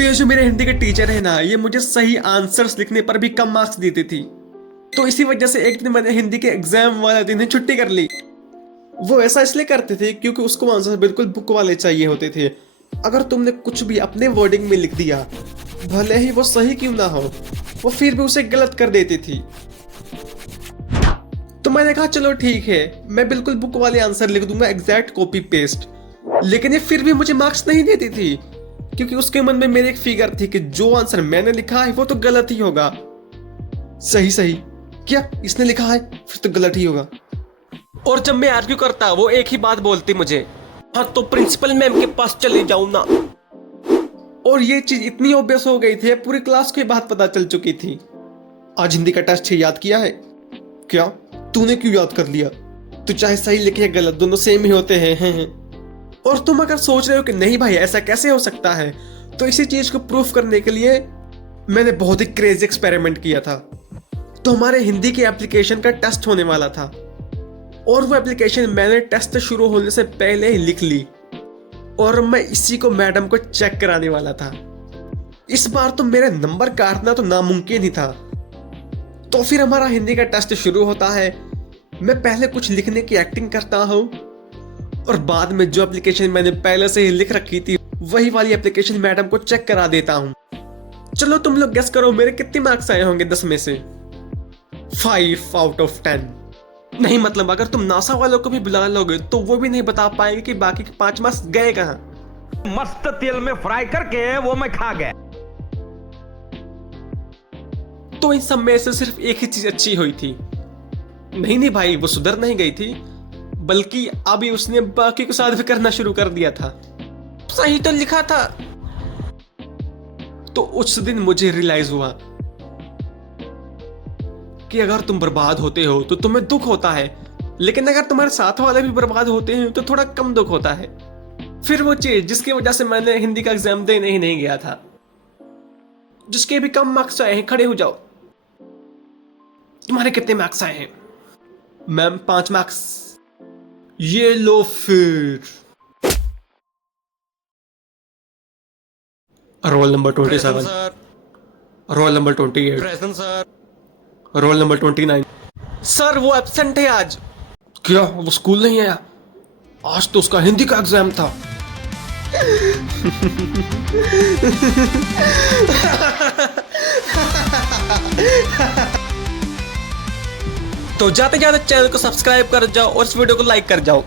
तो ये जो मेरे हिंदी के टीचर है ना, ये मुझे सही आंसर्स लिखने पर भी कम मार्क्स देती थी। तो इसी वजह से एक दिन मैंने हिंदी के एग्जाम वाला दिन छुट्टी कर ली। वो ऐसा इसलिए करते थे क्योंकि उसको आंसर बिल्कुल बुक वाले चाहिए होते थे। अगर तुमने कुछ भी अपने वर्डिंग में लिख दिया, भले ही वो सही क्यों ना हो, वो फिर भी उसे गलत कर देती थी। तो मैंने कहा चलो ठीक है, मैं बिल्कुल बुक वाले आंसर लिख दूंगा, एग्जैक्ट कॉपी पेस्ट। लेकिन ये फिर भी मुझे मार्क्स नहीं देती थी, क्योंकि उसके मन में मेरी एक फिगर थी कि जो आंसर मैंने लिखा है वो तो गलत ही होगा। सही सही क्या इसने लिखा है, फिर तो गलत ही होगा। और जब मैं आर्ग्यू करता, वो एक ही बात बोलती मुझे, हाँ तो प्रिंसिपल मैम के पास चले जाऊं ना। और ये चीज इतनी ऑब्वियस हो गई थी, पूरी क्लास को बात पता चल चुकी थी। आज हिंदी का टेस्ट याद किया है क्या? तूने क्यों याद कर लिया? तू चाहे सही लिखे या गलत, दोनों सेम ही होते हैं। और तुम अगर सोच रहे हो कि नहीं भाई ऐसा कैसे हो सकता है, तो इसी चीज को प्रूफ करने के लिए मैंने बहुत ही क्रेजी एक्सपेरिमेंट किया था। तो हमारे हिंदी की एप्लीकेशन का टेस्ट होने वाला था, और वो एप्लीकेशन मैंने टेस्ट शुरू होने से पहले ही लिख ली, और मैं इसी को मैडम को चेक कराने वाला था। इस बार तो मेरे नंबर काटना तो नामुमकिन ही था। तो फिर हमारा हिंदी का टेस्ट शुरू होता है। मैं पहले कुछ लिखने की एक्टिंग करता हूँ, और बाद में जो एप्लीकेशन मैंने पहले से ही लिख रखी थी वही वाली एप्लीकेशन मैडम को चेक करा देता हूँ। चलो तुम लोग गेस करो मेरे कितने मार्क्स आए होंगे 10 में से? 5 आउट ऑफ 10। नहीं मतलब अगर तुम नासा वालों को भी बुला लोगे तो वो भी नहीं बता पाएंगे कि बाकी के 5 मार्क्स गए कहां। मस्त तेल में फ्राई करके वो मैं खा गया। तो इन सब में से सिर्फ एक ही चीज अच्छी हुई थी। नहीं भाई, वो सुधर नहीं गई थी, बल्कि अभी उसने बाकी के साथ भी करना शुरू कर दिया था। सही तो लिखा था। तो उस दिन मुझे रियलाइज हुआ कि अगर तुम बर्बाद होते हो तो तुम्हें दुख होता है, लेकिन अगर तुम्हारे साथ वाले भी बर्बाद होते हैं तो थोड़ा कम दुख होता है। फिर वो चीज जिसकी वजह से मैंने हिंदी का एग्जाम देने ही नहीं गया था। जिसके भी कम मार्क्स आए हैं खड़े हो जाओ। तुम्हारे कितने मार्क्स आए हैं? Ma'am 5 marks. ये लो फिर। Roll number 27, roll number 28, present sir. Roll number 29। Sir वो एब्सेंट है आज। क्या वो स्कूल नहीं आया? आज तो उसका हिंदी का एग्जाम था। तो जाते जाते चैनल को सब्सक्राइब कर जाओ और इस वीडियो को लाइक कर जाओ।